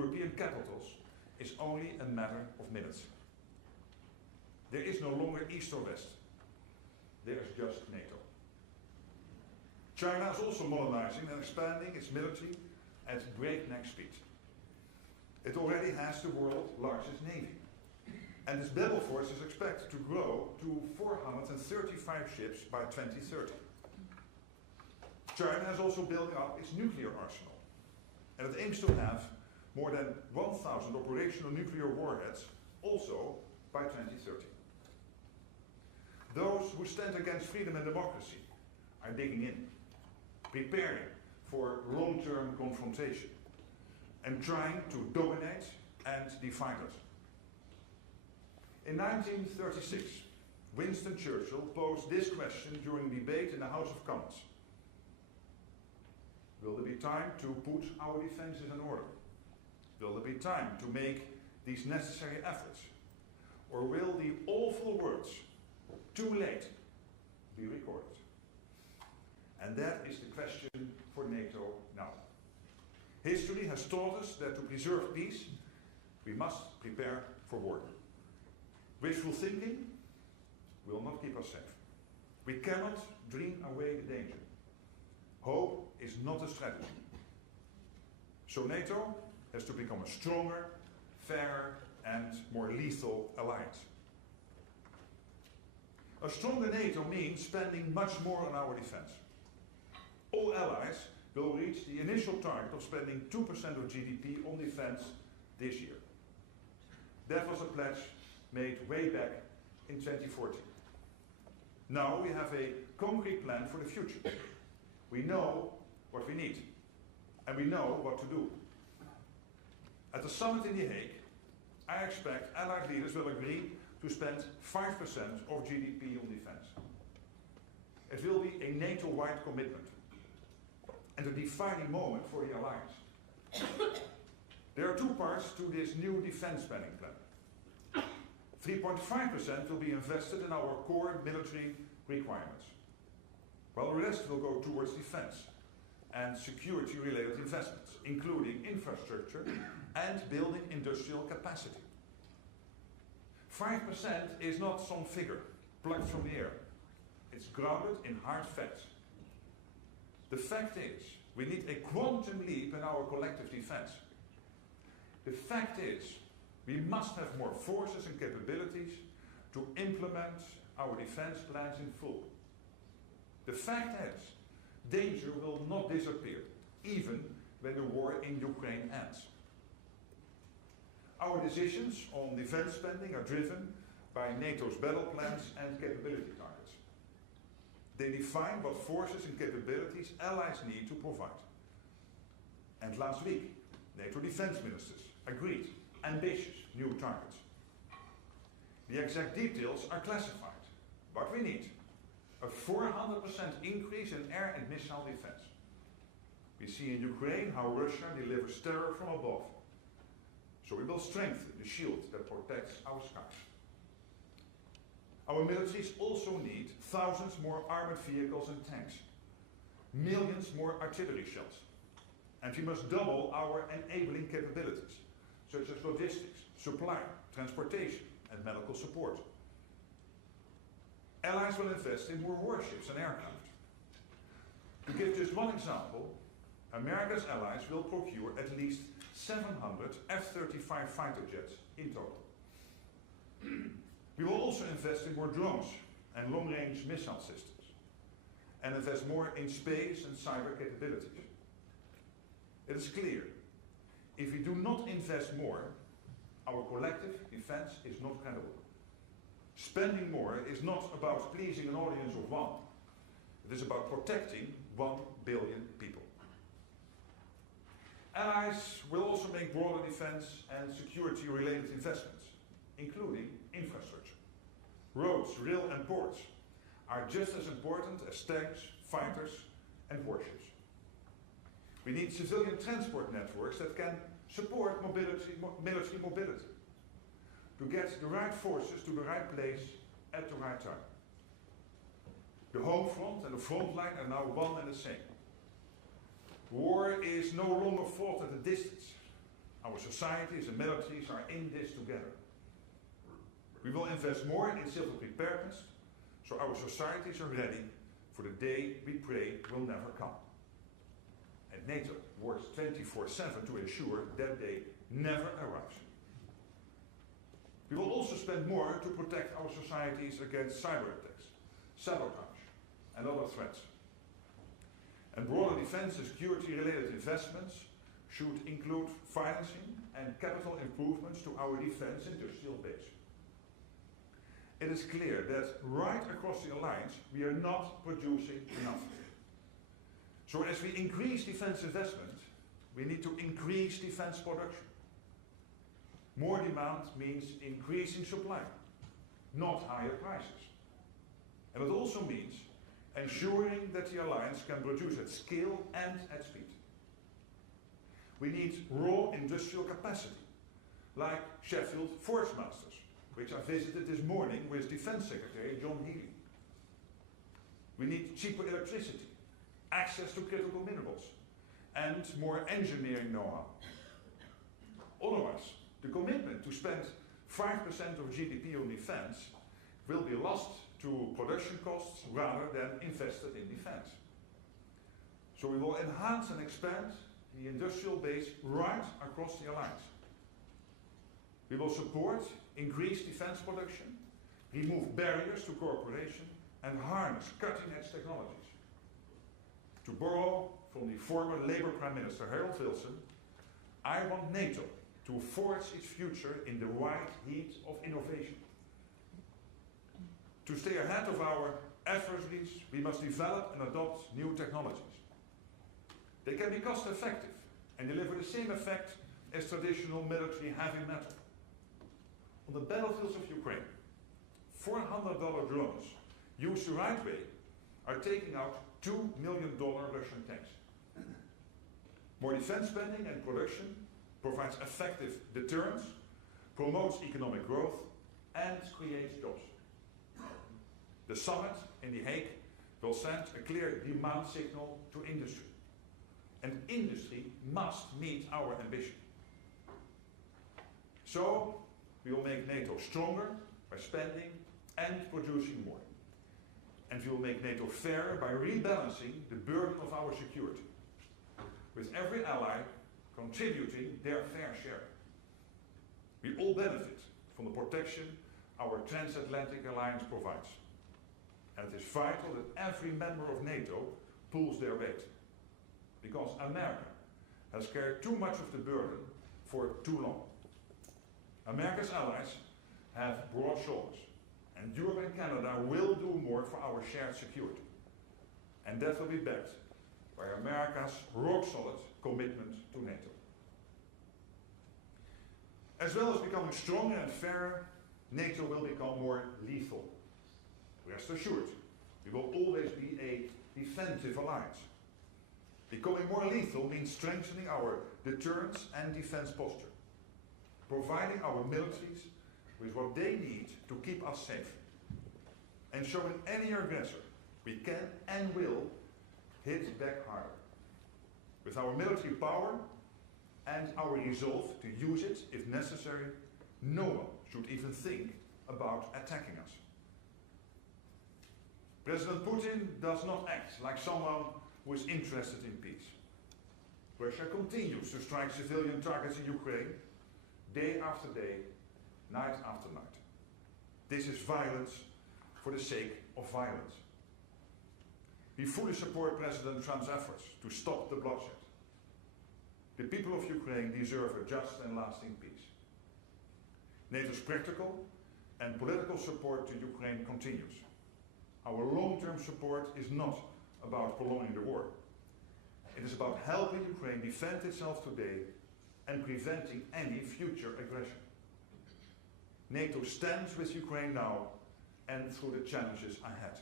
European capitals is only a matter of minutes. There is no longer East or West. There is just NATO. China is also modernizing and expanding its military at breakneck speed. It already has the world's largest navy, and its battle force is expected to grow to 435 ships by 2030. China is also building up its nuclear arsenal, and it aims to have more than 1,000 operational nuclear warheads also by 2030. Those who stand against freedom and democracy are digging in, preparing for long-term confrontation, and trying to dominate and divide us. In 1936, Winston Churchill posed this question during debate in the House of Commons. Will there be time to put our defenses in order? Will there be time to make these necessary efforts? Or will the awful words, too late, be recorded? And that is the question for NATO now. History has taught us that to preserve peace, we must prepare for war. Wishful thinking will not keep us safe. We cannot dream away the danger. Hope is not a strategy. So NATO has to become a stronger, fairer, and more lethal alliance. A stronger NATO means spending much more on our defense. All allies will reach the initial target of spending 2% of GDP on defense this year. That was a pledge made way back in 2014. Now we have a concrete plan for the future. We know what we need, and we know what to do. At the summit in The Hague, I expect allied leaders will agree to spend 5% of GDP on defense. It will be a NATO-wide commitment and a defining moment for the alliance. There are two parts to this new defense spending plan. 3.5% will be invested in our core military requirements, while the rest will go towards defense and security-related investments, including infrastructure and building industrial capacity. 5% is not some figure plucked from the air. It's grounded in hard facts. The fact is, we need a quantum leap in our collective defense. The fact is, we must have more forces and capabilities to implement our defense plans in full. The fact is, danger will not disappear, even when the war in Ukraine ends. Our decisions on defense spending are driven by NATO's battle plans and capability targets. They define what forces and capabilities allies need to provide. And last week, NATO defense ministers agreed ambitious new targets. The exact details are classified, but we need a 400% increase in air and missile defense. We see in Ukraine how Russia delivers terror from above. So we will strengthen the shield that protects our skies. Our militaries also need thousands more armored vehicles and tanks, millions more artillery shells, and we must double our enabling capabilities, such as logistics, supply, transportation, and medical support. Allies will invest in more warships and aircraft. To give just one example, America's allies will procure at least 700 F-35 fighter jets in total. We will also invest in more drones and long-range missile systems, and invest more in space and cyber capabilities. It is clear, if we do not invest more, our collective defense is not credible. Spending more is not about pleasing an audience of one. It is about protecting 1 billion people. Allies will also make broader defense and security-related investments, including infrastructure. Roads, rail and ports are just as important as tanks, fighters and warships. We need civilian transport networks that can support military mobility, to get the right forces to the right place at the right time. The home front and the front line are now one and the same. War is no longer fought at a distance. Our societies and militaries are in this together. We will invest more in civil preparedness, so our societies are ready for the day we pray will never come. And NATO works 24/7 to ensure that day never arrives. We will also spend more to protect our societies against cyber attacks, sabotage, and other threats. And broader defense and security-related investments should include financing and capital improvements to our defense industrial base. It is clear that right across the alliance we are not producing enough. So as we increase defense investment, we need to increase defense production. More demand means increasing supply, not higher prices. And it also means ensuring that the alliance can produce at scale and at speed. We need raw industrial capacity, like Sheffield Forgemasters, which I visited this morning with Defense Secretary John Healey. We need cheaper electricity, access to critical minerals, and more engineering know-how. Otherwise, the commitment to spend 5% of GDP on defense will be lost to production costs rather than invested in defense. So we will enhance and expand the industrial base right across the alliance. We will support increased defense production, remove barriers to cooperation, and harness cutting-edge technologies. To borrow from the former Labour Prime Minister Harold Wilson, I want NATO to forge its future in the white heat of innovation. To stay ahead of our adversaries, we must develop and adopt new technologies. They can be cost-effective and deliver the same effect as traditional military heavy metal. On the battlefields of Ukraine, $400 drones used the right way are taking out $2 million Russian tanks. More defense spending and production provides effective deterrence, promotes economic growth, and creates jobs. The summit in The Hague will send a clear demand signal to industry. And industry must meet our ambition. So, we will make NATO stronger by spending and producing more. And we will make NATO fairer by rebalancing the burden of our security, with every ally contributing their fair share. We all benefit from the protection our Transatlantic alliance provides. And it is vital that every member of NATO pulls their weight, because America has carried too much of the burden for too long. America's allies have broad shoulders, and Europe and Canada will do more for our shared security. And that will be backed by America's rock-solid commitment to NATO. As well as becoming stronger and fairer, NATO will become more lethal. Rest assured, we will always be a defensive alliance. Becoming more lethal means strengthening our deterrence and defense posture, providing our militaries with what they need to keep us safe, and showing any aggressor we can and will hit back harder. With our military power and our resolve to use it if necessary, no one should even think about attacking us. President Putin does not act like someone who is interested in peace. Russia continues to strike civilian targets in Ukraine, day after day, night after night. This is violence for the sake of violence. We fully support President Trump's efforts to stop the bloodshed. The people of Ukraine deserve a just and lasting peace. NATO's practical and political support to Ukraine continues. Our long-term support is not about prolonging the war. It is about helping Ukraine defend itself today and preventing any future aggression. NATO stands with Ukraine now and through the challenges ahead.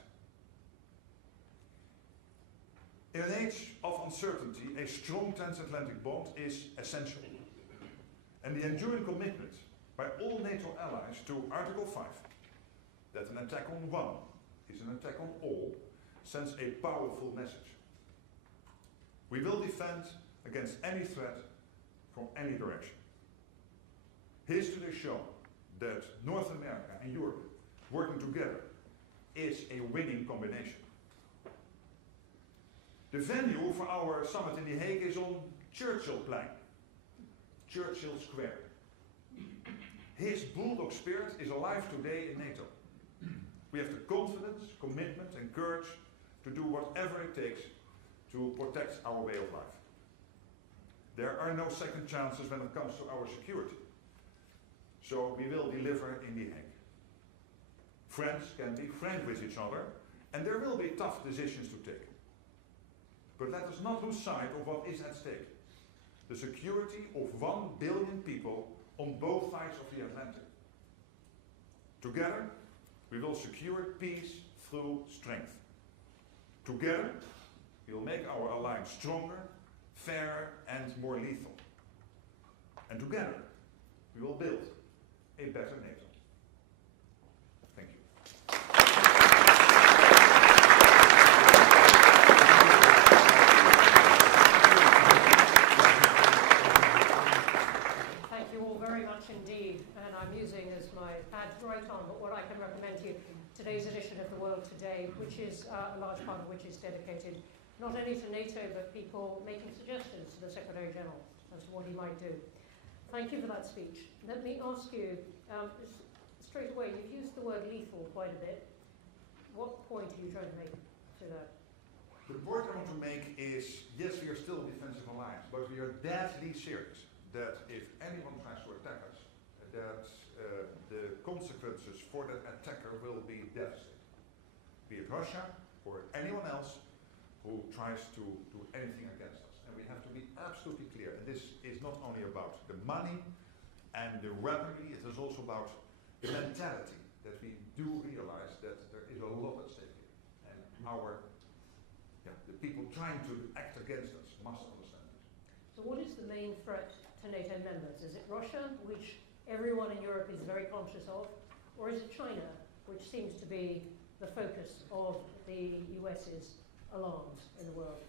In an age of uncertainty, a strong transatlantic bond is essential. And the enduring commitment by all NATO allies to Article 5, that an attack on one is an attack on all, sends a powerful message. We will defend against any threat from any direction. History has shown that North America and Europe working together is a winning combination. The venue for our summit in The Hague is on Churchillplein, Churchill Square. His bulldog spirit is alive today in NATO. We have the confidence, commitment and courage to do whatever it takes to protect our way of life. There are no second chances when it comes to our security. So we will deliver in The Hague. Friends can be frank with each other, and there will be tough decisions to take. But let us not lose sight of what is at stake. The security of 1 billion people on both sides of the Atlantic. Together, we will secure peace through strength. Together, we will make our alliance stronger, fairer, and more lethal. And together, we will build a better NATO. Thank you. Thank you all very much indeed. And I'm using as my pad right on, but what I can recommend to you, today's edition of The World Today, which is a large part of which is dedicated not only to NATO, but people making suggestions to the Secretary General as to what he might do. Thank you for that speech. Let me ask you, straight away, you've used the word lethal quite a bit. What point are you trying to make to that? The point I want to make is, yes, we are still a defensive alliance, but we are deadly serious that if anyone tries to attack us, that the consequences for that attacker will be devastating. Be it Russia or anyone else who tries to do anything against us. And we have to be absolutely clear. And this is not only about the money and the weaponry, it is also about the mentality that we do realize that there is a lot at stake here. And the people trying to act against us must understand this. So what is the main threat to NATO members? Is it Russia, which everyone in Europe is very conscious of, or is it China, which seems to be the focus of the US's alarms in the world?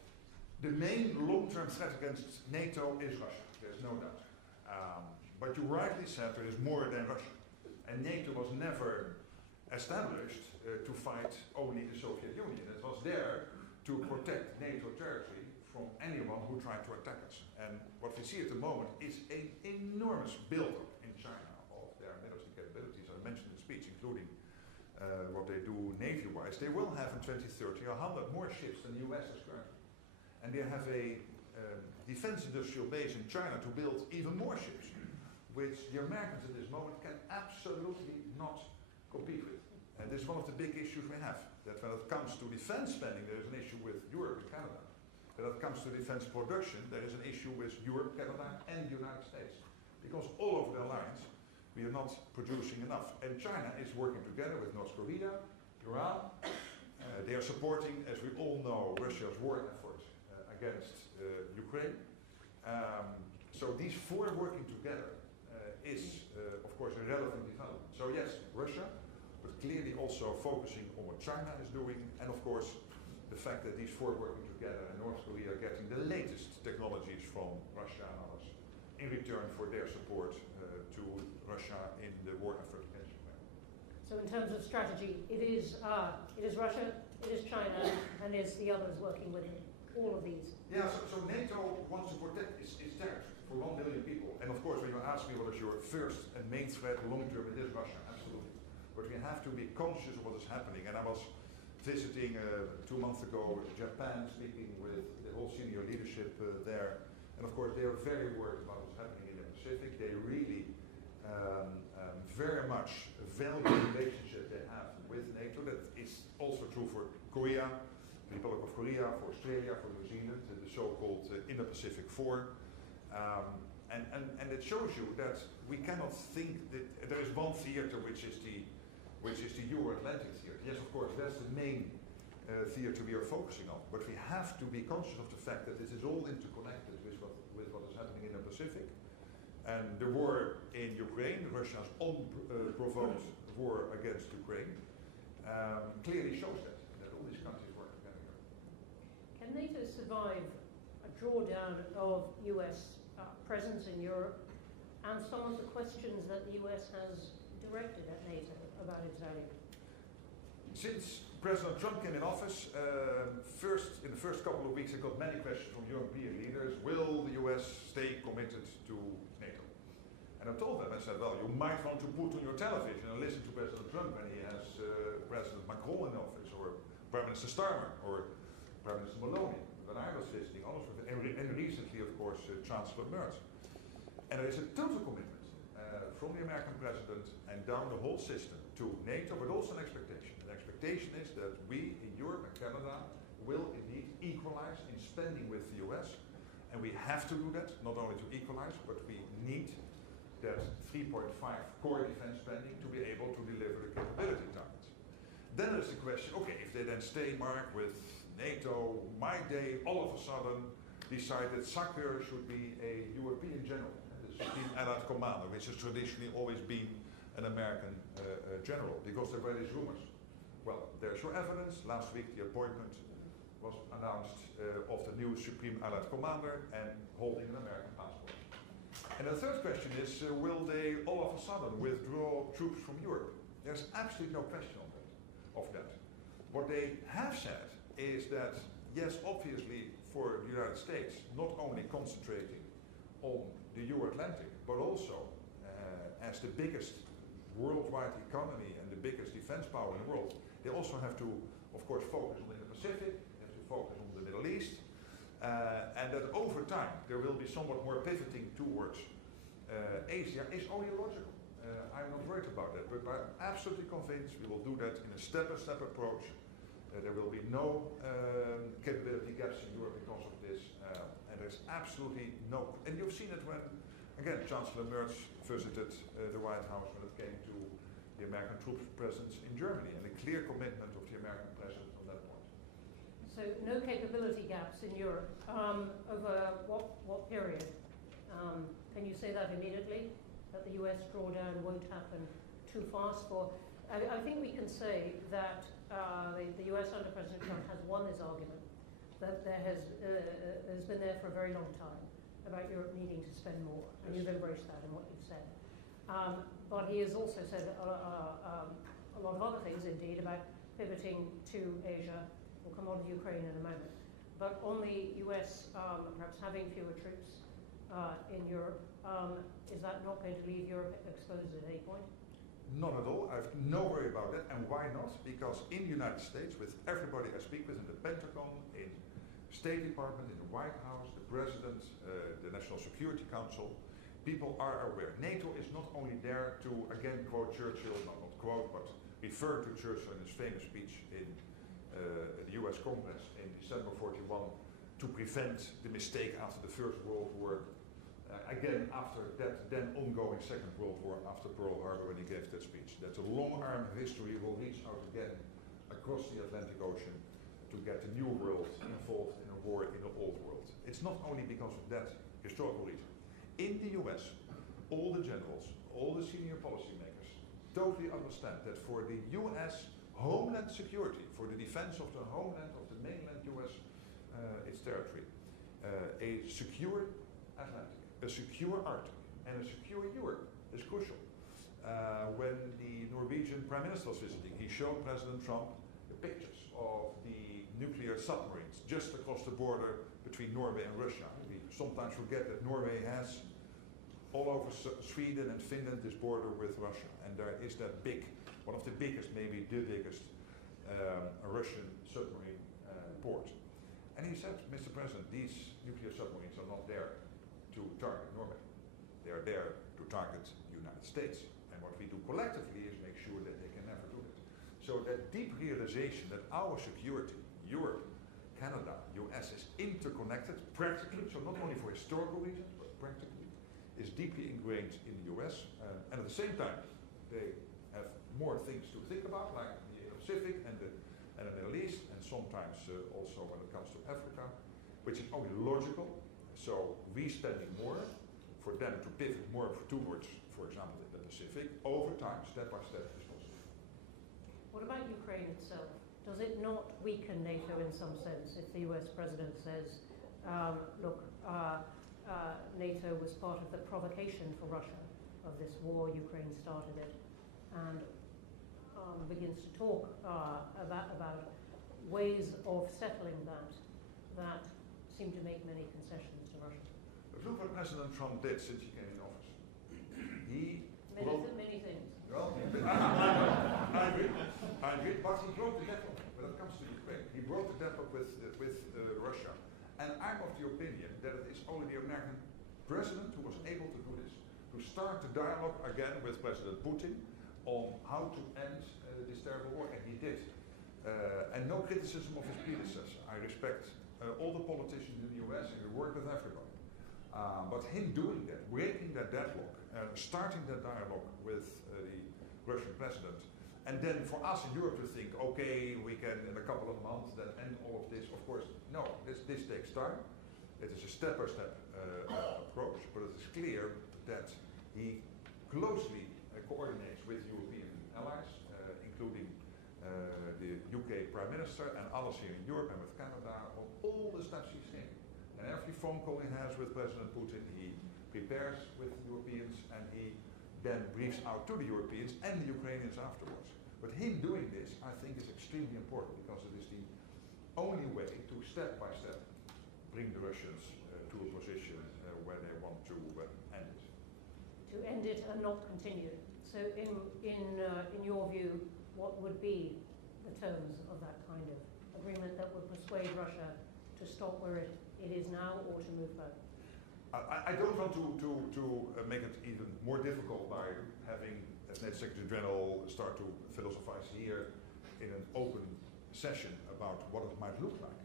The main long-term threat against NATO is Russia, there's no doubt. But you rightly said there is more than Russia. And NATO was never established to fight only the Soviet Union. It was there to protect NATO territory from anyone who tried to attack us. And what we see at the moment is an enormous build-up in China of their military capabilities. I mentioned in the speech, including what they do Navy-wise. They will have in 2030 100 more ships than the US has currently. And they have a defense industrial base in China to build even more ships, which the Americans at this moment can absolutely not compete with. And this is one of the big issues we have, that when it comes to defense spending, there is an issue with Europe and Canada. When it comes to defense production, there is an issue with Europe, Canada, and the United States. Because all over the alliance, we are not producing enough. And China is working together with North Korea, Iran. They are supporting, as we all know, Russia's war effort against Ukraine. So these four working together is, of course, a relevant development. So yes, Russia, but clearly also focusing on what China is doing, and of course, the fact that these four working together and North Korea are getting the latest technologies from Russia and others in return for their support to Russia in the war effort against Ukraine. So in terms of strategy, it is Russia, it is China, and it's the others working with it, all of these. Yeah, so NATO wants to protect its territory for 1 billion people. And of course, when you ask me what is your first and main threat long term, it is Russia, absolutely. But we have to be conscious of what is happening. And I was visiting 2 months ago Japan, speaking with the whole senior leadership there. And of course, they are very worried about what's happening in the Pacific. They really very much value the relationship they have with NATO. That is also true for Korea, the Republic of Korea, for Australia, for New Zealand, the so-called Indo-Pacific Four. And it shows you that we cannot think that there is one theater which is the Euro-Atlantic theater. Yes, of course, that's the main theater we are focusing on. But we have to be conscious of the fact that this is all interconnected with what is happening in the Pacific. And the war in Ukraine, Russia's unprovoked war against Ukraine, clearly shows that all these countries work together. Can NATO survive a drawdown of US presence in Europe and some of the questions that the US has directed at NATO about its value? Since President Trump came in office, in the first couple of weeks I got many questions from European leaders. Will the US stay committed to NATO? And I told them, I said, well, you might want to put on your television and listen to President Trump when he has President Macron in office, or Prime Minister Starmer, or Prime Minister Maloney, when I was visiting, and recently, of course, Chancellor Merz. And there is a total commitment from the American president and down the whole system to NATO, but also an expectation. The expectation is that we in Europe and Canada will indeed equalize in spending with the US, and we have to do that, not only to equalize, but we need that 3.5 core defense spending to be able to deliver the capability targets. Then there's the question, okay, if they then stay, Mark, with NATO, might they all of a sudden decide that Sakir should be a European general, the Supreme Allied Commander, which has traditionally always been an American general, because there were these rumors. Well, there's your evidence. Last week the appointment was announced of the new Supreme Allied Commander and holding an American passport. And the third question is, will they all of a sudden withdraw troops from Europe? There's absolutely no question of that. What they have said is that, yes, obviously for the United States, not only concentrating on the Euro-Atlantic, but also as the biggest worldwide economy and the biggest defense power in the world, they also have to, of course, focus on the Pacific, they have to focus on the Middle East, and that over time there will be somewhat more pivoting towards Asia is only logical. I'm not worried about that, but I'm absolutely convinced we will do that in a step-by-step approach. There will be no capability gaps in Europe because of this, and there's absolutely no. And you've seen it when, again, Chancellor Merz visited the White House when it came to the American troops presence in Germany, and a clear commitment of the American president on that point. So no capability gaps in Europe. Over what period? Can you say that immediately? That the US drawdown won't happen too fast? I think we can say that the US under President Trump has won this argument, that there has been there for a very long time about Europe needing to spend more, and you've embraced that in what you've said. But he has also said a lot of other things, indeed, about pivoting to Asia. We'll come on to Ukraine in a moment. But on the US perhaps having fewer troops in Europe, is that not going to leave Europe exposed at any point? Not at all. I have no worry about that. And why not? Because in the United States, with everybody I speak with in the Pentagon, in State Department, in the White House, the President, the National Security Council, people are aware. NATO is not only there to, again, quote Churchill, not quote, but refer to Churchill in his famous speech in the US Congress in December 41, to prevent the mistake after the First World War, again after that then ongoing Second World War after Pearl Harbor when he gave that speech. That the long arm of history will reach out again across the Atlantic Ocean to get the new world involved in a war in the old world. It's not only because of that historical reason. In the US, all the generals, all the senior policymakers totally understand that for the US homeland security, for the defense of the homeland of the mainland US, its territory, a secure Atlantic, a secure Arctic, and a secure Europe is crucial. When the Norwegian Prime Minister was visiting, he showed President Trump the pictures of the nuclear submarines just across the border between Norway and Russia. We sometimes forget that Norway has all over Sweden and Finland this border with Russia, and there is that big, one of the biggest, maybe the biggest Russian submarine port. And he said, Mr. President, these nuclear submarines are not there to target Norway. They are there to target the United States. And what we do collectively is make sure that they can never do it. So that deep realization that our security, Europe, Canada, US, is interconnected practically, so not only for historical reasons, but practically, is deeply ingrained in the US. And at the same time, they have more things to think about, like the Pacific and the Middle East, and sometimes also when it comes to Africa, which is only logical. So we spending more for them to pivot more towards, for example, the Pacific, over time, step by step, is possible. What about Ukraine itself? Does it not weaken NATO in some sense if the US president says, look, NATO was part of the provocation for Russia of this war. Ukraine started it, and begins to talk about ways of settling that seem to make many concessions to Russia. But look what President Trump did since he came in office. Many things. Well, I agree, but he broke the deadlock when it comes to Ukraine. He broke the deadlock with Russia. And I'm of the opinion that it is only the American president who was able to do this, to start the dialogue again with President Putin on how to end this terrible war, and he did. And no criticism of his predecessor. I respect all the politicians in the US and we work with everybody. But him doing that, breaking that deadlock, starting that dialogue with the Russian president, and then for us in Europe to think, okay, we can in a couple of months then end all of this. Of course, no, this takes time. It is a step-by-step approach, but it is clear that he closely coordinates with European allies, including the UK Prime Minister and others here in Europe and with Canada, on all the steps he's taking. And every phone call he has with President Putin, he prepares with Europeans and he then briefs out to the Europeans and the Ukrainians afterwards. But him doing this, I think, is extremely important because it is the only way to step by step bring the Russians to a position where they want to end it. To end it and not continue. So in your view, what would be the terms of that kind of agreement that would persuade Russia to stop where it is now or to move further? I don't want to make it even more difficult by having, as NATO Secretary General, start to philosophize here in an open session about what it might look like.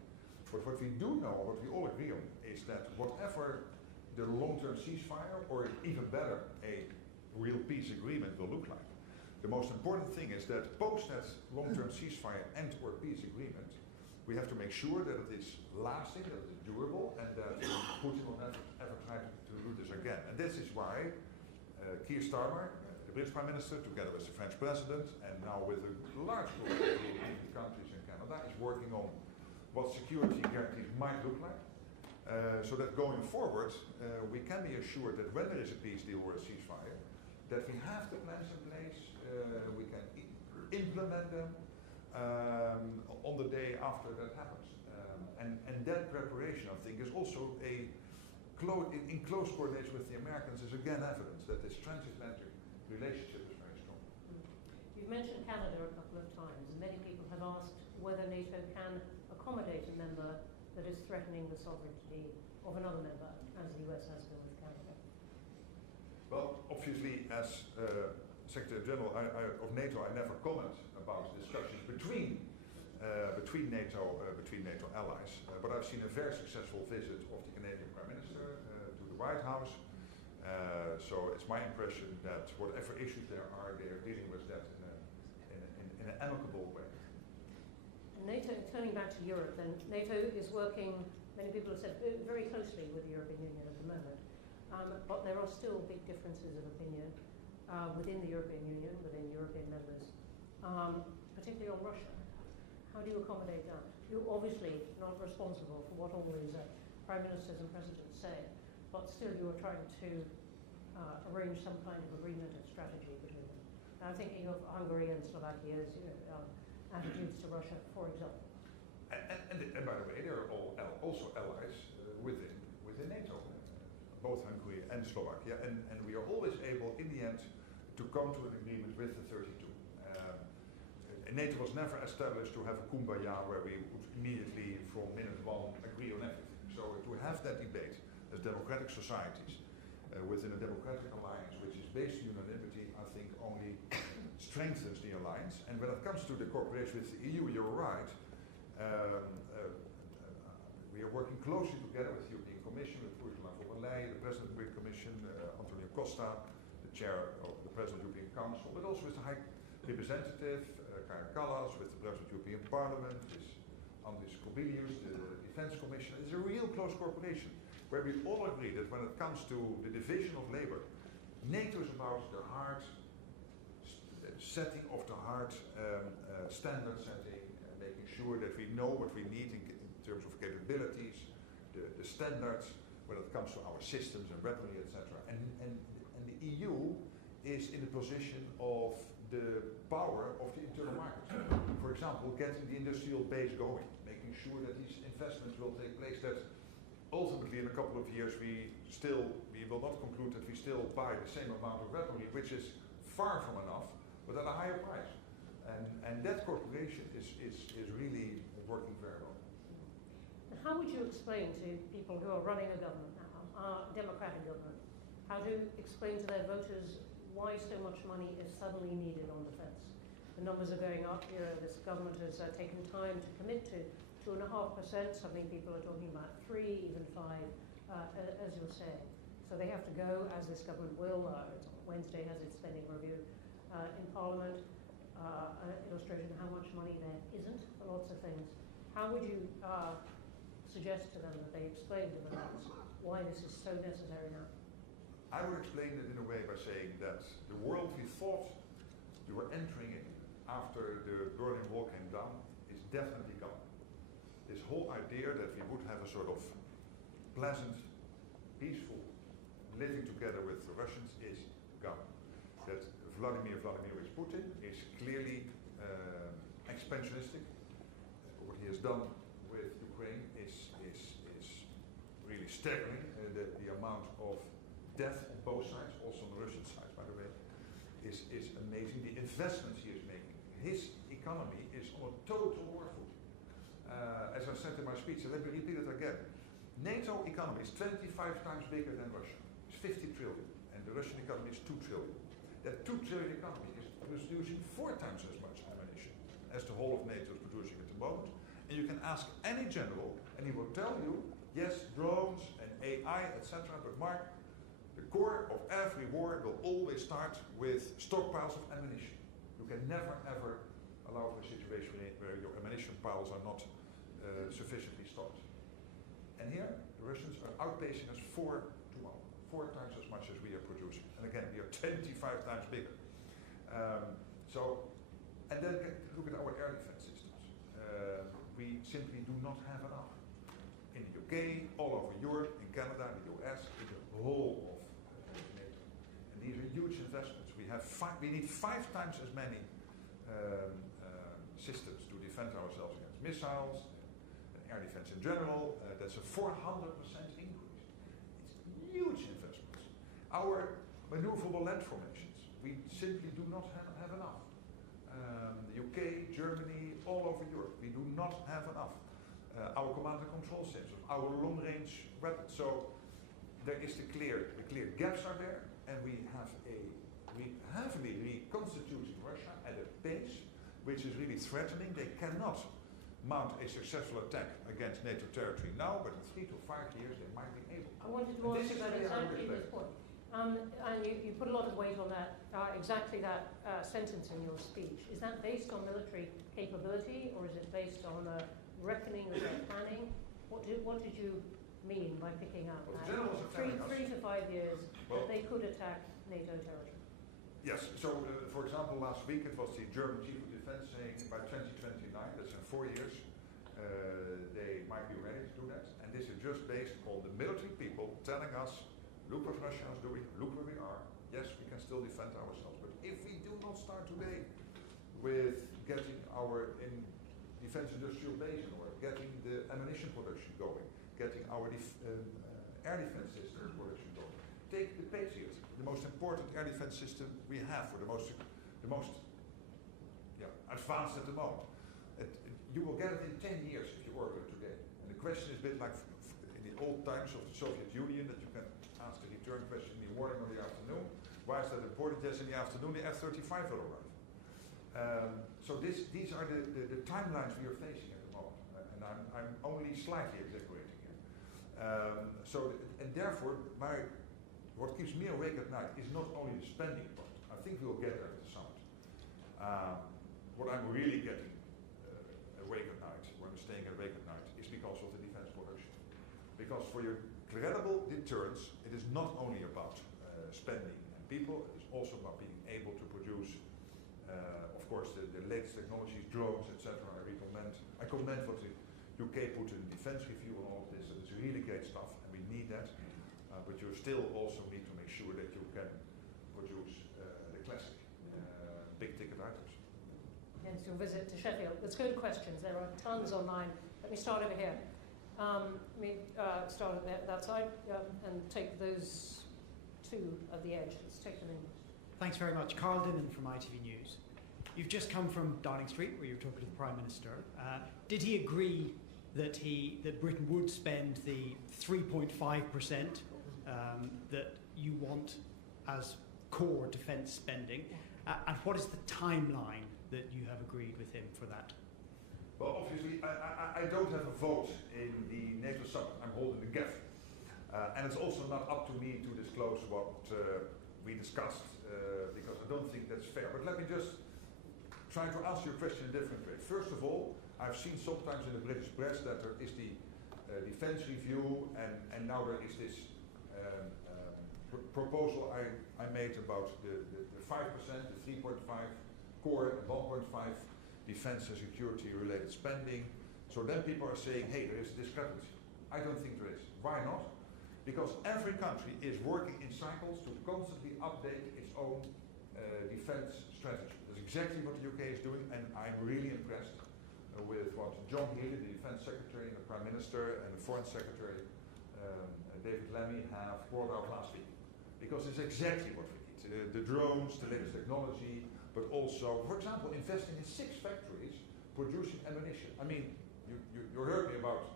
But what we do know, what we all agree on, is that whatever the long-term ceasefire, or even better, a real peace agreement will look like, the most important thing is that post that long-term ceasefire and or peace agreement, we have to make sure that it is lasting, that it is durable, and that Putin will never ever try to do this again. And this is why Keir Starmer, the British Prime Minister, together with the French President, and now with a large group of European countries in Canada, is working on what security guarantees might look like, so that going forward, we can be assured that when there is a peace deal or a ceasefire, that we have the plans in place, we can implement them on the day after that happens. And that preparation, I think, is also in close coordination with the Americans, is again evidence that this transatlantic relationship is very strong. You've mentioned Canada a couple of times, and many people have asked whether NATO can accommodate a member that is threatening the sovereignty of another member, as the US has been with Canada. Well, obviously, as Secretary General of NATO, I never comment about discussions between NATO allies. But I've seen a very successful visit of the Canadian Prime Minister to the White House. So it's my impression that whatever issues there are, they are dealing with that in an amicable way. NATO, turning back to Europe, then, NATO is working, many people have said, very closely with the European Union at the moment. But there are still big differences of opinion within the European Union, within European members, particularly on Russia. How do you accommodate that? You're obviously not responsible for what all these prime ministers and presidents say, but still you are trying to arrange some kind of agreement and strategy between them. I'm thinking of Hungary and Slovakia's attitudes to Russia, for example. And by the way, there are also allies within NATO, both Hungary and Slovakia, and we are always able, in the end, to come to an agreement with the 32. NATO was never established to have a kumbaya where we would immediately, from minute one, agree on everything. So to have that debate as democratic societies within a democratic alliance, which is based on unanimity, I think only strengthens the alliance. And when it comes to the cooperation with the EU, you're right. We are working closely together with the European Commission, with Ursula von der Leyen, the President of the European Commission, Antonio Costa, the Chair of the President of the European Council, but also with the High Representative, Kaja Kallas, with the President of the European Parliament, with Andris Kubilius, the Defense Commission. It's a real close cooperation, where we all agree that when it comes to the division of labor, NATO is about the hard setting of the hard standard setting, making sure that we know what we need in terms of capabilities, the standards, when it comes to our systems and weaponry, etc. And the EU is in the position of the power of the internal market. For example, getting the industrial base going, making sure that these investments will take place, that ultimately in a couple of years we will not conclude that we still buy the same amount of weaponry, which is far from enough, but at a higher price. And that cooperation is really working very well. And how would you explain to people who are running a government now, a democratic government, how to explain to their voters why so much money is suddenly needed on defence? The numbers are going up. This government has taken time to commit to 2.5%. Suddenly people are talking about 3, even 5, as you're saying. So they have to go, as this government will. Wednesday has its spending review in Parliament, illustrating how much money there isn't for lots of things. How would you suggest to them that they explain to the voters why this is so necessary now? I would explain it in a way by saying that the world we thought we were entering in after the Berlin Wall came down is definitely gone. This whole idea that we would have a sort of pleasant, peaceful living together with the Russians is gone. That Vladimir Putin is clearly expansionistic. What he has done with Ukraine is really staggering. The amount of death on both sides, also on the Russian side, by the way, is amazing. The investments he is making, his economy is on a total war foot. As I said in my speech, and let me repeat it again. NATO economy is 25 times bigger than Russia. It's 50 trillion, and the Russian economy is 2 trillion. That 2 trillion economy is producing 4 times as much ammunition as the whole of NATO is producing at the moment. And you can ask any general, and he will tell you, yes, drones and AI, etc. But Mark, the core of every war will always start with stockpiles of ammunition. You can never ever allow for a situation where your ammunition piles are not sufficiently stocked. And here, the Russians are outpacing us 4 to 1, 4 times as much as we are producing. And again, we are 25 times bigger. And then look at our air defense systems. We simply do not have enough. In the UK, all over Europe, in Canada, the US, in the whole of NATO. And these are huge investments. We need 5 times as many systems to defend ourselves against missiles, air defense in general. That's a 400% increase. It's huge investments. Our maneuverable land formations, we simply do not have enough. The UK, Germany, all over Europe, we do not have enough. Our command and control systems, our long-range weapons. So there is the clear gaps are there, and we have heavily reconstituting Russia at a pace which is really threatening. They cannot mount a successful attack against NATO territory now, but in 3 to 5 years they might be able. I wanted to ask you about exactly this point. And you put a lot of weight on that, exactly that sentence in your speech. Is that based on military capability, or is it based on a reckoning of their planning? What did you mean by picking out that 3 to 5 years that they could attack NATO territory? Yes, so for example, last week it was the German Chief of Defense saying by 2029, that's in 4 years, they might be ready to do that. And this is just based on the military people telling us, look what Russia is doing, look where we are. Yes, we can still defend ourselves, but if we do not start today with getting our defense industrial base in order, getting the ammunition production going, getting our air defense system production going, take the Patriot, the most important air defense system we have, for the most advanced at the moment. You will get it in 10 years if you order it today. And the question is a bit like in the old times of the Soviet Union, that you can ask the return question in the morning or the afternoon. Why is that important? Yes, in the afternoon the F-35 will arrive. So these are the timelines we are facing at the moment. And I'm only slightly exaggerating here. And therefore, what keeps me awake at night is not only the spending part. I think we will get there at the summit. What I'm really getting awake at night, when I'm staying awake at night, is because of the defense production. Because for your credible deterrence, it is not only about spending and people, it is also about being able to produce, of course, the latest technologies, drones, etc. I commend what the UK put in the defense review on all of this, and it's really great stuff, and we need that, but you still also need to make sure that you can produce the classic big ticket items. Hence your visit to Sheffield. Let's go to questions. There are tons online. Let me start over here. Let me start at that side and take those two at the edge. Let's take them in. Thanks very much. Carl Dinnan from ITV News. You've just come from Downing Street, where you were talking to the Prime Minister. Did he agree that Britain would spend the 3.5% that you want as core defence spending? And what is the timeline that you have agreed with him for that? Well, obviously, I don't have a vote in the NATO summit. I'm holding the GEF. And it's also not up to me to disclose what we discussed, because I don't think that's fair. But let me just try to answer your question in a different way. First of all, I've seen sometimes in the British press that there is the defence review, and now there is this proposal I made about the 5%, the 3.5 core, and 1.5 defence and security related spending. So then people are saying, hey, there is a discrepancy. I don't think there is. Why not? Because every country is working in cycles to constantly update its own defence strategy. That's exactly what the UK is doing, and I'm really impressed with what John Healey, the Defence Secretary, and the Prime Minister, and the Foreign Secretary, David Lammy, have brought out last week. Because it's exactly what we need. The drones, the latest technology, but also, for example, investing in 6 factories producing ammunition. I mean, you heard me about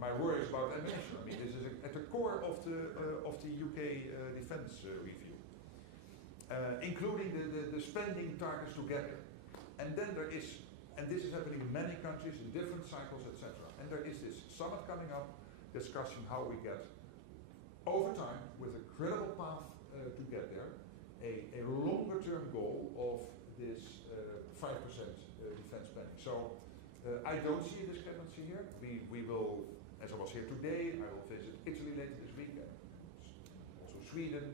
my worries about ammunition. I mean, this is at the core of the UK defence review, including the spending targets to get there. And then there is, and this is happening in many countries in different cycles, etc. And there is this summit coming up discussing how we get, over time, with a credible path to get there, a longer-term goal of this 5% defence spending. So I don't see a discrepancy here. We will, as I was here today, I will visit Italy later this week, and also Sweden,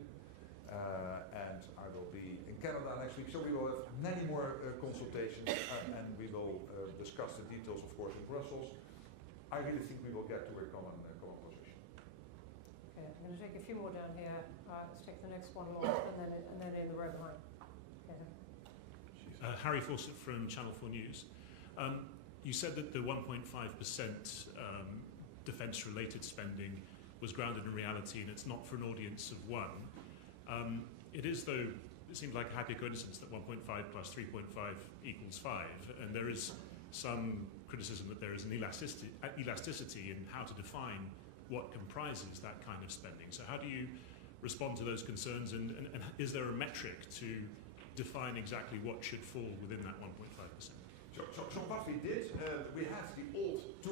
and I will be in Canada next week. So we will have many more consultations, and we will discuss the details, of course, in Brussels. I really think we will get to a common position. Okay, I'm going to take a few more down here. Let's take the next one along, and then in the row behind. Okay. Harry Fawcett from Channel 4 News. You said that the 1.5% defence-related spending was grounded in reality, and it's not for an audience of one. It is, though, it seems like a happy coincidence that 1.5 plus 3.5 equals 5, and there is some criticism that there is an elasticity in how to define what comprises that kind of spending. So how do you respond to those concerns, and is there a metric to define exactly what should fall within that 1.5%? So what we did, we have the old 2%,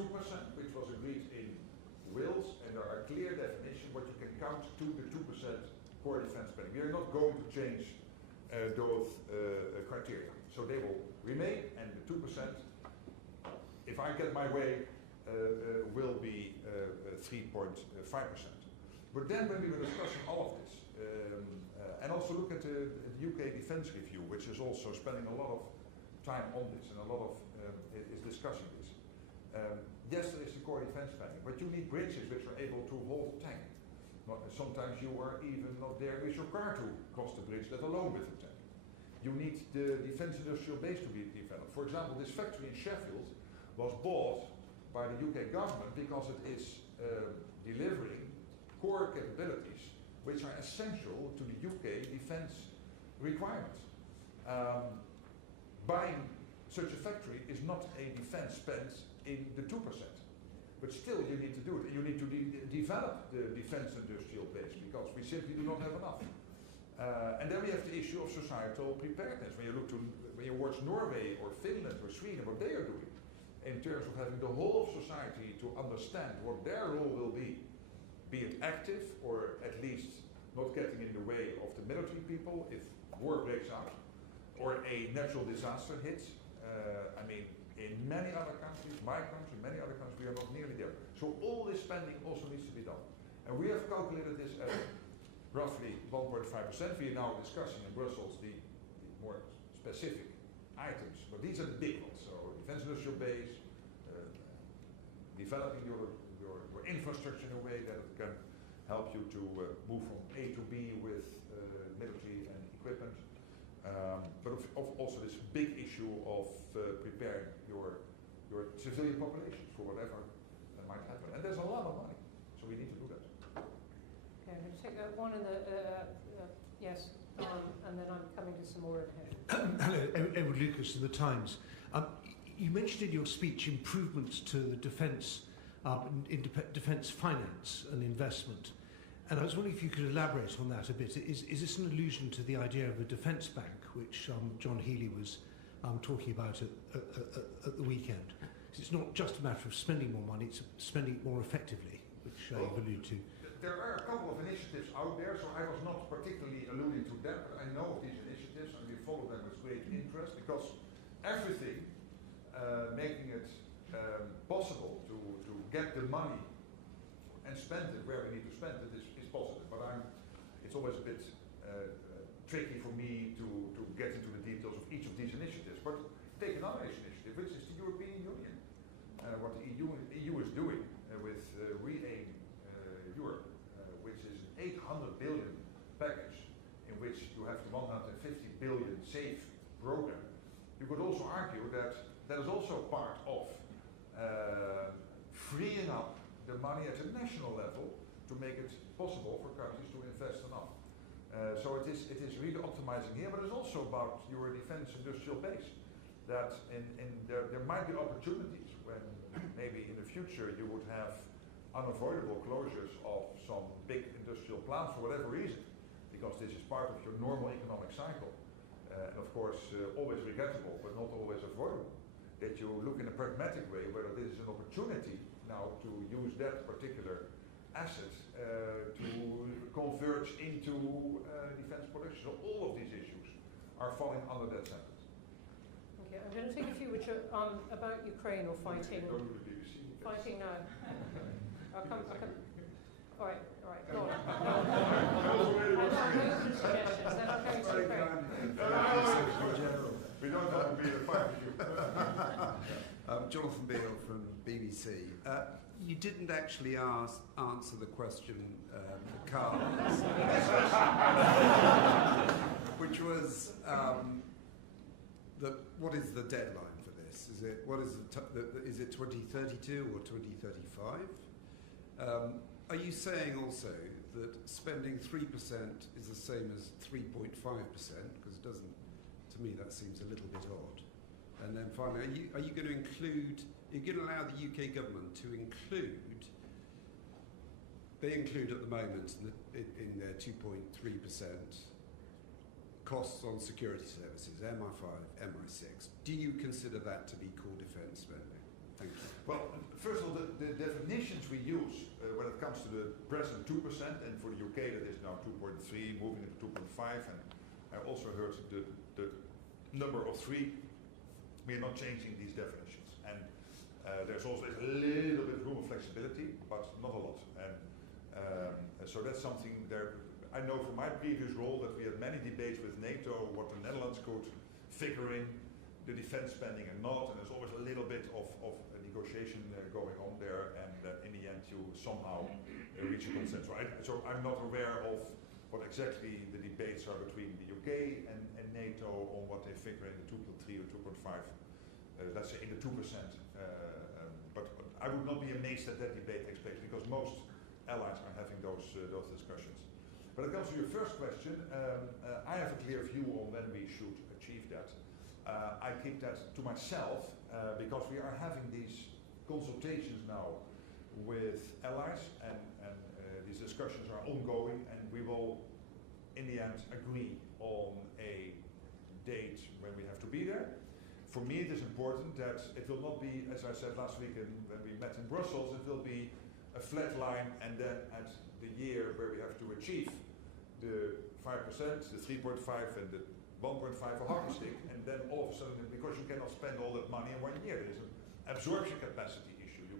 which was agreed in Wales, and there are clear definitions what you can count to the 2% core defence spending. We are not going to change those criteria. So they will remain, and the 2%, if I get my way, will be 3.5%. But then when we were discussing all of this, and also look at the UK Defence Review, which is also spending a lot of time on this and a lot of is discussing this. Yes, there is the core defence spending, but you need bridges which are able to hold a tank. Sometimes you are even not there with your car to cross the bridge, let alone with a tank. You need the defence industrial base to be developed. For example, this factory in Sheffield was bought by the UK government because it is delivering core capabilities which are essential to the UK defence requirements. Buying such a factory is not a defence spend in the 2%, but still you need to do it. You need to develop the defence industrial base because we simply do not have enough. And then we have the issue of societal preparedness. When you watch Norway or Finland or Sweden, what they are doing in terms of having the whole of society to understand what their role will be it active or at least not getting in the way of the military people if war breaks out or a natural disaster hits. I mean, in many other countries, my country, many other countries, we are not nearly there. So all this spending also needs to be done. And we have calculated this at roughly 1.5%. We are now discussing in Brussels the more specific items, but these are the big ones. So defence industrial base, developing your infrastructure in a way that it can help you to move from A to B with military and equipment. But also this big issue of preparing your civilian population for whatever might happen. And there's a lot of money, so we need to do that. Okay, I'm going to take one in the, yes, and then I'm coming to some more over here. Hello, Edward Lucas of the Times. You mentioned in your speech improvements to the defence finance and investment. And I was wondering if you could elaborate on that a bit. Is this an allusion to the idea of a defence bank, which John Healey was talking about at the weekend? It's not just a matter of spending more money, it's spending it more effectively, which you've alluded to. There are a couple of initiatives out there, so I was not particularly alluding to them, but I know of these initiatives and we follow them with great interest, because everything making it possible to get the money and spend it where we need to spend it is positive. But it's always a bit tricky for me to get into the details of each of these initiatives. But take another initiative, which is the European Union. What the EU is doing with ReAIM Europe, which is an 800 billion package in which you have the 150 billion SAFE program. You could also argue that that is also part of freeing up the money at a national level to make it possible for countries to invest enough. So it is really optimizing here, but it's also about your defense industrial base. That there might be opportunities when maybe in the future you would have unavoidable closures of some big industrial plants for whatever reason, because this is part of your normal economic cycle. And of course, always regrettable, but not always avoidable. That you look in a pragmatic way whether this is an opportunity now to use that particular asset to converge into defense production. So all of these issues are falling under that sentence. Okay, I'm going to take a few which are about Ukraine or fighting. Go to the BBC. Fighting now. I'll come. All right, go on. Suggestions, then I'll go to Ukraine. We don't have to be in a fight with you. Jonathan Beale from BBC. You didn't actually answer the question for Carl, which was what is the deadline for this? Is it is it 2032 or 2035? Are you saying also that spending 3% is the same as 3.5%? Because it doesn't, to me, that seems a little bit odd. And then finally, are you going to include? Are you going to allow the UK government to include? They include at the moment in their 2.3% costs on security services, MI5, MI6. Do you consider that to be core defence spending? Thank you. Well, first of all, the definitions we use when it comes to the present 2%, and for the UK that is now 2.3, moving into 2.5, and I also heard the number of 3. We are not changing these definitions, and there's always a little bit of room of flexibility, but not a lot. And so that's something there. I know from my previous role that we had many debates with NATO what the Netherlands could figure in the defense spending and not, and there's always a little bit of a negotiation going on there, and in the end you somehow reach a consensus. So I'm not aware of what exactly the debates are between the UK and NATO on what they figure in the 2.3 or 2.5, let's say in the 2%. But I would not be amazed that debate takes place, because most allies are having those discussions. When it comes to your first question, I have a clear view on when we should achieve that. I keep that to myself because we are having these consultations now with allies, and these discussions are ongoing, and we will in the end agree on a date when we have to be there. For me it is important that it will not be, as I said last week when we met in Brussels, it will be a flat line, and then at the year where we have to achieve the 5%, the 3.5 and the 1.5 a hockey stick, and then all of a sudden, because you cannot spend all that money in 1 year, there is an absorption capacity issue. You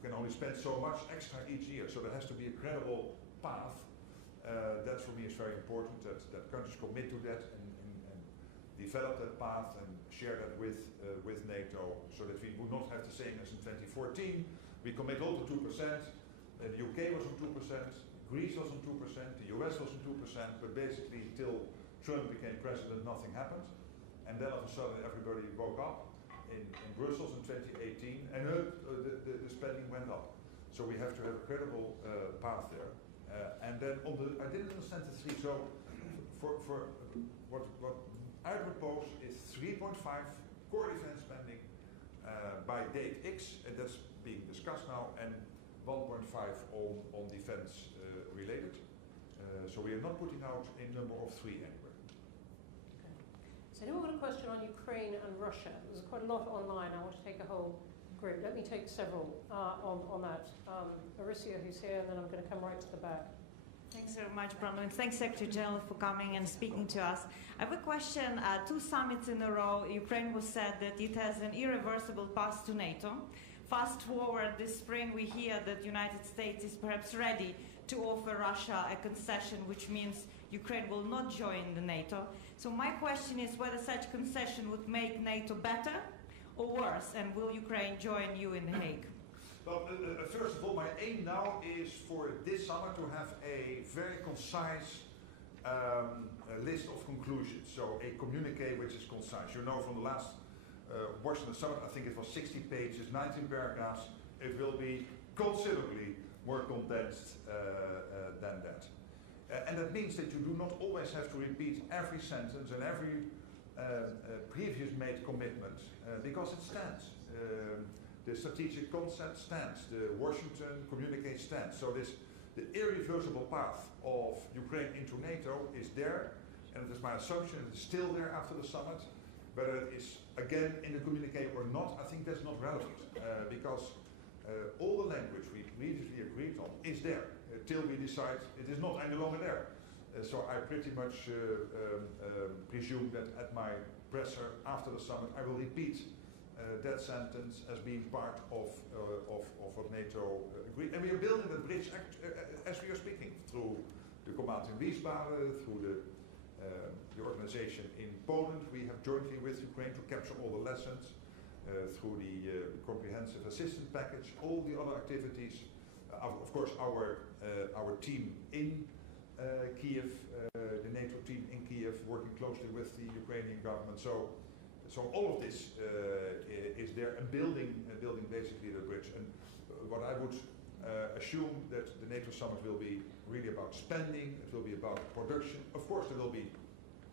can only spend so much extra each year, so there has to be a credible path. That for me is very important, that countries commit to that and develop that path and share that with NATO, so that we would not have the same as in 2014. We commit all to 2%, The UK was on 2%, Greece was on 2%, the US was on 2%, but basically till Trump became president, nothing happened. And then all of a sudden everybody woke up in Brussels in 2018 and the spending went up. So we have to have a credible path there. And then on the, I didn't understand the three, so for what I propose is 3.5 core defense spending by date X, and that's being discussed now, and 1.5 on defense related. So we are not putting out a number of 3 anywhere. Okay. So anyone got a question on Ukraine and Russia? There's quite a lot online. I want to take a whole group. Let me take several on that. Mauricio, who's here, and then I'm going to come right to the back. Thanks very much, Bronwyn. Thanks, Secretary General, for coming and speaking to us. I have a question. 2 summits in a row, Ukraine was said that it has an irreversible path to NATO. Fast forward this spring, we hear that the United States is perhaps ready to offer Russia a concession, which means Ukraine will not join the NATO. So my question is whether such concession would make NATO better or worse, and will Ukraine join you in The Hague? Well, first of all, my aim now is for this summer to have a very concise list of conclusions. So a communique which is concise. You know from the last Washington summit, I think it was 60 pages, 19 paragraphs. It will be considerably more condensed than that. And that means that you do not always have to repeat every sentence and every previous made commitment because it stands. The strategic concept stands. The Washington communique stands. So the irreversible path of Ukraine into NATO is there, and it is my assumption it is still there after the summit. Whether it is again in the communique or not, I think that's not relevant because all the language we previously agreed on is there till we decide it is not any longer there. So I pretty much presume that at my presser after the summit I will repeat that sentence as being part of what NATO agreed. And we are building that bridge as we are speaking through the command in Wiesbaden, through the organization in Poland we have jointly with Ukraine to capture all the lessons, through the comprehensive assistance package, all the other activities. Of course, our team in Kiev, the NATO team in Kiev, working closely with the Ukrainian government. So all of this is there and building basically the bridge. And what I would assume that the NATO summit will be really about spending. It will be about production. Of course, there will be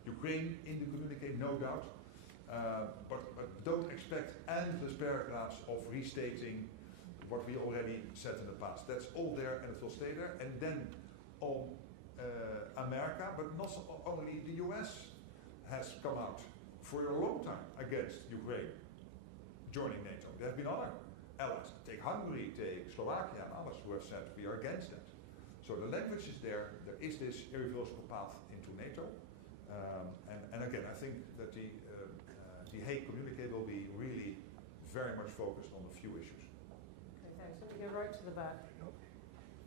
Ukraine in the communique, no doubt. But don't expect endless paragraphs of restating what we already said in the past. That's all there and it will stay there. And then on America, but not only the US has come out for a long time against Ukraine joining NATO. There have been other allies. Take Hungary, take Slovakia and others who have said we are against that. So the language is there. There is this irreversible path into NATO. And again, I think that the Hague communique will be really very much focused on a few issues. Okay, thanks. Let me go right to the back,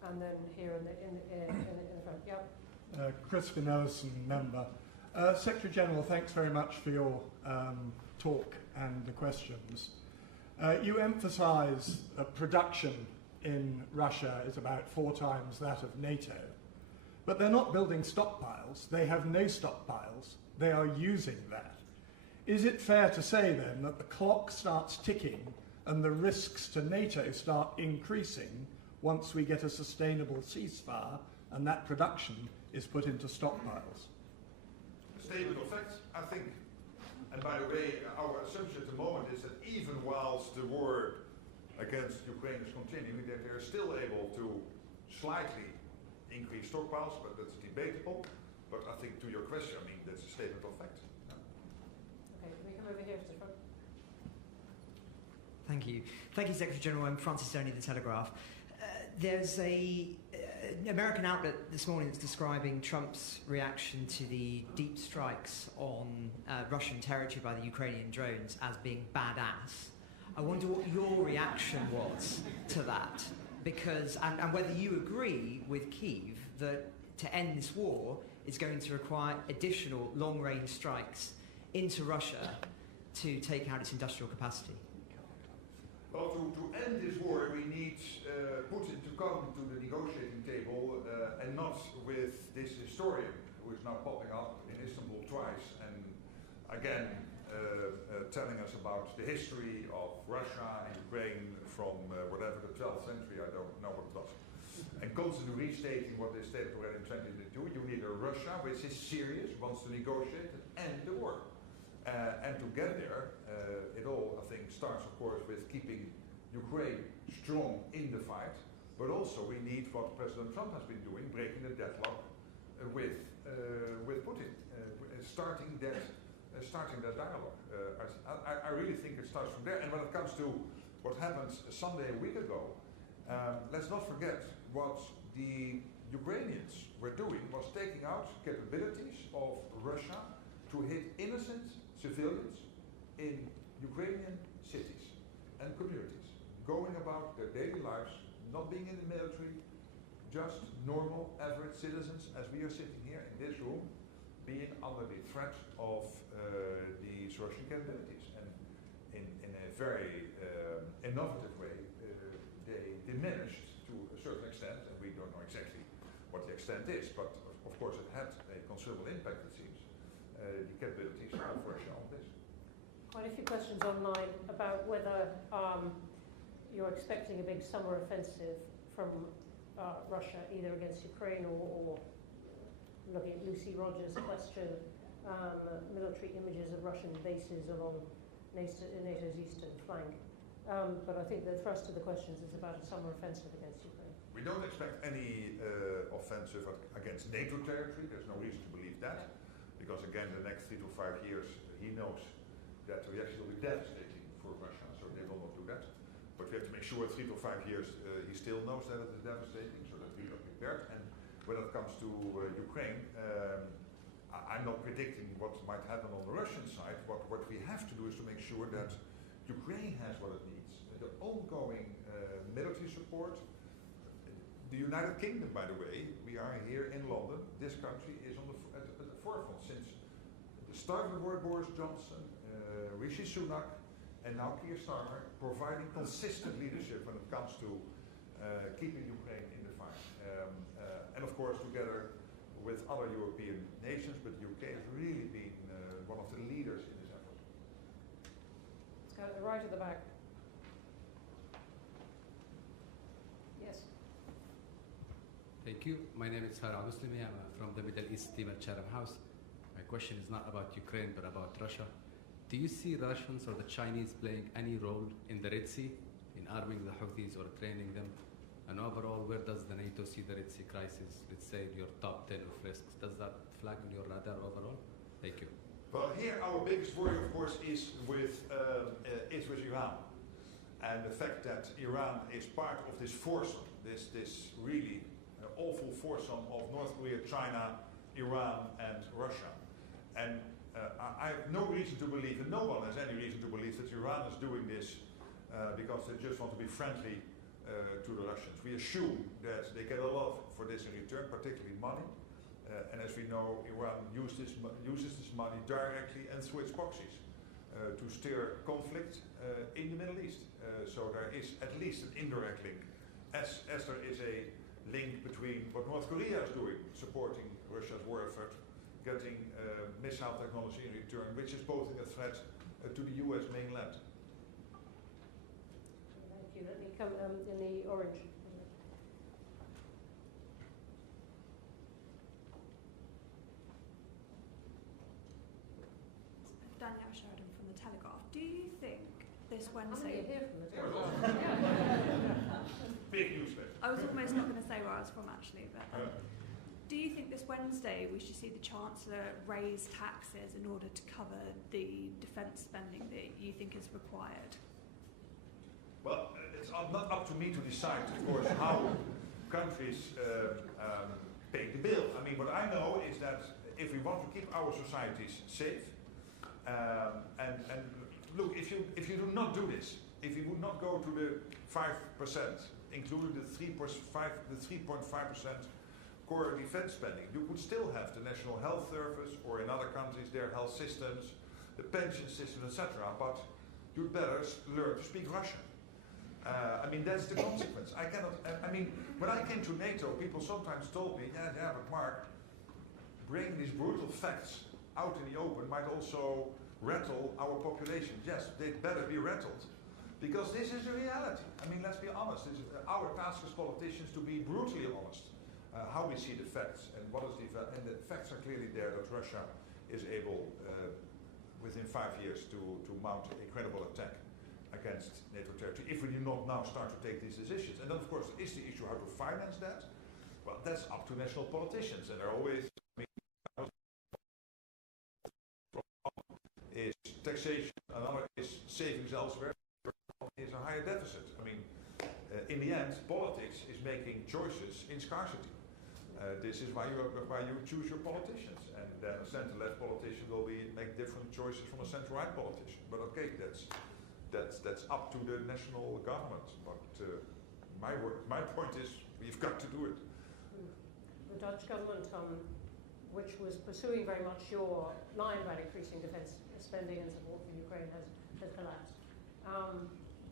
and then here in the front. Yep. Chris Ellison, member. Secretary General, thanks very much for your talk and the questions. You emphasise production in Russia is about 4 times that of NATO. But they're not building stockpiles. They have no stockpiles. They are using that. Is it fair to say then that the clock starts ticking and the risks to NATO start increasing once we get a sustainable ceasefire and that production is put into stockpiles? Statement of facts, I think. And by the way, our assumption at the moment is that even whilst the war against Ukraine is continuing, that they're still able to slightly increase stockpiles, but that's debatable. But I think to your question, I mean, that's a statement of fact. Okay, can we come over here to the front? Thank you. Thank you, Secretary General. I'm Francis Stoney, The Telegraph. There's an American outlet this morning that's describing Trump's reaction to the deep strikes on Russian territory by the Ukrainian drones as being badass. I wonder what your reaction was to that, because and whether you agree with Kyiv that to end this war is going to require additional long-range strikes into Russia to take out its industrial capacity. Well, to end this war, we need Putin to come to the historian who is now popping up in Istanbul twice and again telling us about the history of Russia and Ukraine from whatever the 12th century, I don't know what it was, and constantly restating what they stated already in 2022. You need a Russia which is serious, wants to negotiate and end the war. And to get there, it all, I think, starts, of course, with keeping Ukraine strong in the fight, but also we need what President Trump has been doing, breaking the deadlock with Putin, starting that dialogue. I really think it starts from there. And when it comes to what happened Sunday a week ago, let's not forget what the Ukrainians were doing was taking out capabilities of Russia to hit innocent civilians in Ukrainian cities and communities, going about their daily lives, not being in the military, just normal, average citizens, as we are sitting here in this room, being under the threat of these Russian capabilities. And in a very innovative way, they diminished to a certain extent, and we don't know exactly what the extent is, but of course it had a considerable impact, it seems, the capabilities of Russia on this. Quite a few questions online about whether you're expecting a big summer offensive from Russia, either against Ukraine or looking at Lucy Rogers' question, military images of Russian bases along NATO's eastern flank. But I think the thrust of the questions is about a summer offensive against Ukraine. We don't expect any offensive against NATO territory. There's no reason to believe that. Because again, the next 3 to 5 years, he knows that the reaction will be devastating for Russia, so they will not do that. But we have to make sure 3 to 5 years he still knows that it is devastating, so that we are prepared. And when it comes to Ukraine, I'm not predicting what might happen on the Russian side. What we have to do is to make sure that Ukraine has what it needs. The ongoing military support. The United Kingdom, by the way, we are here in London. This country is on at the forefront since the start of the war. Boris Johnson, Rishi Sunak, and now Keir Starmer, providing consistent leadership when it comes to keeping Ukraine in the fight. And of course, together with other European nations, but the UK has really been one of the leaders in this effort. Let's go right at the back. Yes. Thank you. My name is Farah Muslimi. I'm from the Middle East team at Chatham House. My question is not about Ukraine, but about Russia. Do you see Russians or the Chinese playing any role in the Red Sea, in arming the Houthis or training them? And overall, where does the NATO see the Red Sea crisis, let's say, in your top 10 of risks? Does that flag on your radar overall? Thank you. Well, here our biggest worry, of course, is with Iran. And the fact that Iran is part of this foursome, this really awful foursome of North Korea, China, Iran, and Russia. And I have no reason to believe, and no one has any reason to believe, that Iran is doing this because they just want to be friendly to the Russians. We assume that they get a lot for this in return, particularly money. And as we know, Iran uses this money directly and through its proxies to steer conflict in the Middle East. So there is at least an indirect link, as there is a link between what North Korea is doing, supporting Russia's war effort, getting missile technology in return, which is posing a threat to the US mainland. Thank you. Let me come in the orange. Danielle Sheridan from the Telegraph. Do you think this How many Wednesday... are here from the Telegraph? Big newspaper. I was almost not going to say where I was from, actually, but... do you think this Wednesday we should see the Chancellor raise taxes in order to cover the defence spending that you think is required? Well, it's not up to me to decide, of course, how countries pay the bill. I mean, what I know is that if we want to keep our societies safe, and look, if you do not do this, if you would not go to the 5%, including the 3.5% core defense spending, you could still have the National Health Service, or in other countries their health systems, the pension system, etc. But you'd better learn to speak Russian. I mean, that's the consequence. I mean, when I came to NATO, people sometimes told me, yeah, but Mark, bringing these brutal facts out in the open might also rattle our population. Yes, they'd better be rattled, because this is the reality. I mean, let's be honest. This is our task as politicians to be brutally honest. How we see the facts and what is and the facts are clearly there that Russia is able, within 5 years, to mount a credible attack against NATO territory if we do not now start to take these decisions. And then, of course, is the issue how to finance that? Well, that's up to national politicians, and they're always is taxation, another is savings elsewhere, is a higher deficit. I mean, in the end, politics is making choices in scarcity. This is why you choose your politicians, and then a centre-left politician will make different choices from a centre-right politician. But okay, that's up to the national government. But my point is, we've got to do it. The Dutch government, which was pursuing very much your line about increasing defence spending and support for Ukraine, has collapsed.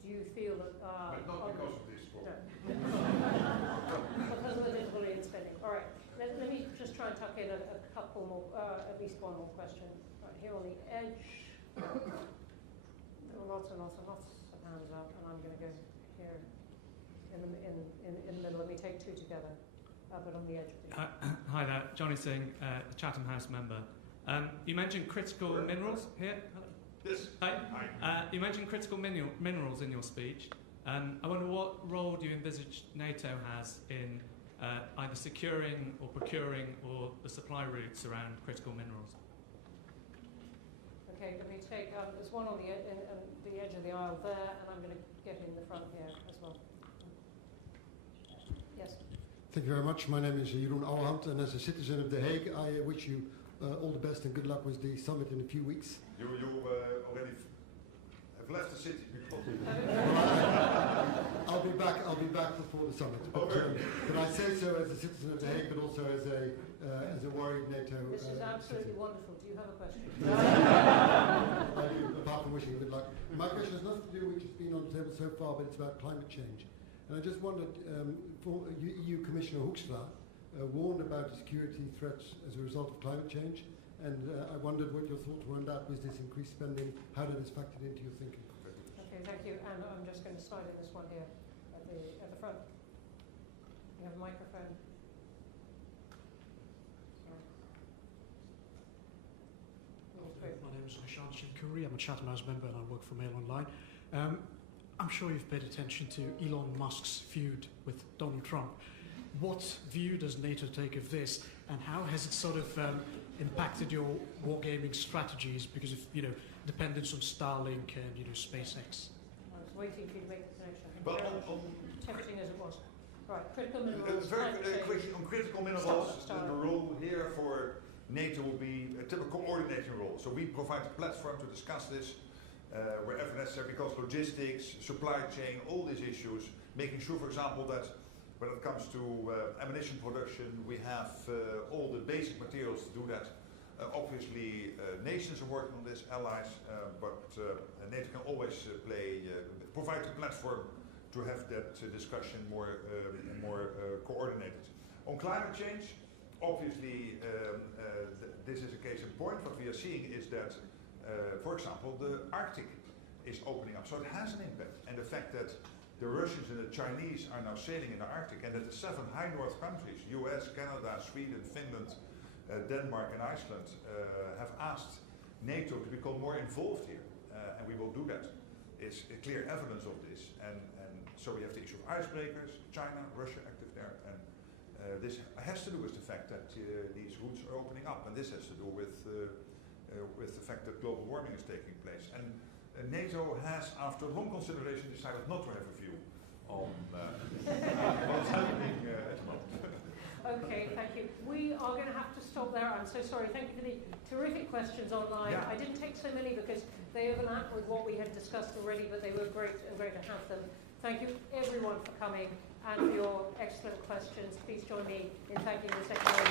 Do you feel that... but not because of this problem. No. Because of the difficulty in spending. All right. Let me just try and tuck in a couple more, at least one more question. Right here on the edge. There are lots and lots and lots of hands up, and I'm going to go here in the middle. Let me take two together, but on the edge, please. Hi there, Johnny Singh, Chatham House member. You mentioned critical minerals here. Yes. Hi. You mentioned critical minerals in your speech. I wonder what role do you envisage NATO has in either securing or procuring or the supply routes around critical minerals? Okay, let me take, there's one on the edge of the aisle there, and I'm going to get in the front here as well. Yes. Thank you very much. My name is Jeroen Ouwehand, and as a citizen of The Hague, I wish you all the best and good luck with the summit in a few weeks. You already have left the city. I'll be back before the summit. But I say so as a citizen of The Hague, but also as a worried NATO. This is absolutely wonderful. Do you have a question? I do, apart from wishing you good luck. My question has nothing to do with which has been on the table so far, but it's about climate change. And I just wondered, EU Commissioner Hoekstra warned about the security threats as a result of climate change, and I wondered what your thoughts were on that. Was this increased spending? How did this factor into your thinking? Okay, thank you. And I'm just going to slide in this one here at the front. You have a microphone. My name is Nishan Shivkuri. I'm a Chatham House member and I work for Mail Online. I'm sure you've paid attention to Elon Musk's feud with Donald Trump. What view does NATO take of this, and how has it sort of impacted your wargaming strategies because of dependence on Starlink and SpaceX? I was waiting for you to make the connection. Well, tempting as it was. Right, critical minerals. Very question on critical minerals. The role here for NATO will be a typical coordinating role. So we provide a platform to discuss this wherever necessary, because logistics, supply chain, all these issues, making sure, for example, that when it comes to ammunition production, we have all the basic materials to do that. Obviously, nations are working on this, allies, but NATO can always provide a platform to have that discussion more coordinated. On climate change, obviously, this is a case in point. What we are seeing is that, for example, the Arctic is opening up, so it has an impact. And the fact that the Russians and the Chinese are now sailing in the Arctic, and that the 7 high north countries, US, Canada, Sweden, Finland, Denmark and Iceland, have asked NATO to become more involved here, and we will do that. It's a clear evidence of this, and so we have the issue of icebreakers, China, Russia active there, and this has to do with the fact that these routes are opening up, and this has to do with the fact that global warming is taking place. And NATO has, after long consideration, decided not to have a view on what's happening at the moment. Okay, thank you. We are going to have to stop there. I'm so sorry. Thank you for the terrific questions online. Yeah. I didn't take so many because they overlap with what we had discussed already, but they were great and great to have them. Thank you, everyone, for coming and for your excellent questions. Please join me in thanking the Secretary.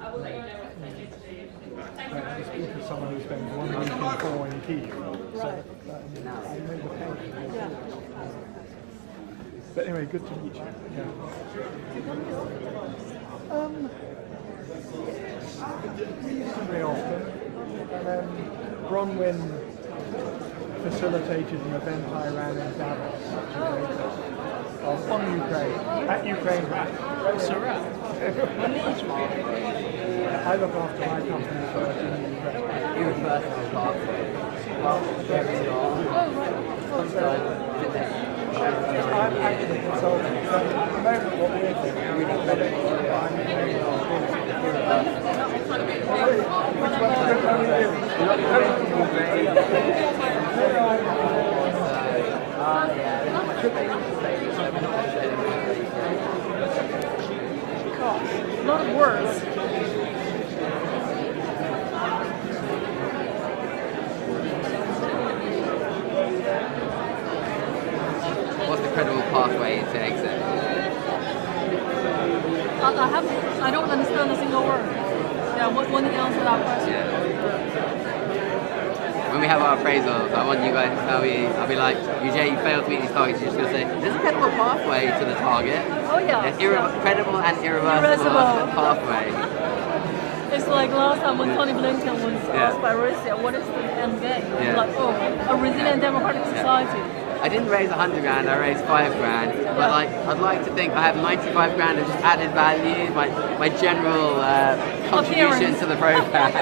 I will let you know when it's Steve. Thank you very Speak as someone who spends 1 week in 4 in Kyiv. So I know the pain. Yeah. But anyway, good to meet you. Yeah. Reasonably often. And then Bronwyn facilitated an event I ran in Davos on Ukraine, at Ukraine Rat. It's a rat. I look after my company first in Ukraine. You were first on the pathway. I'm actually consulting. So at the moment what we're doing A lot of words. What's the credible pathway to exit? I don't understand a single word. Yeah, when you answer that question. Yeah. When we have our appraisals, I want you guys to tell me, I'll be like, UJ, you failed to meet these targets. You're just going to say, there's a credible pathway to the target. Oh, yeah. There's credible and irreversible pathway. It's like last time when Tony Blinken was asked by Russia, what is the end game? Yeah. Like, oh, a resilient democratic society. I didn't raise 100 grand, I raised 5 grand. But like, I'd like to think I have 95 grand of just added value, my general contribution to the program.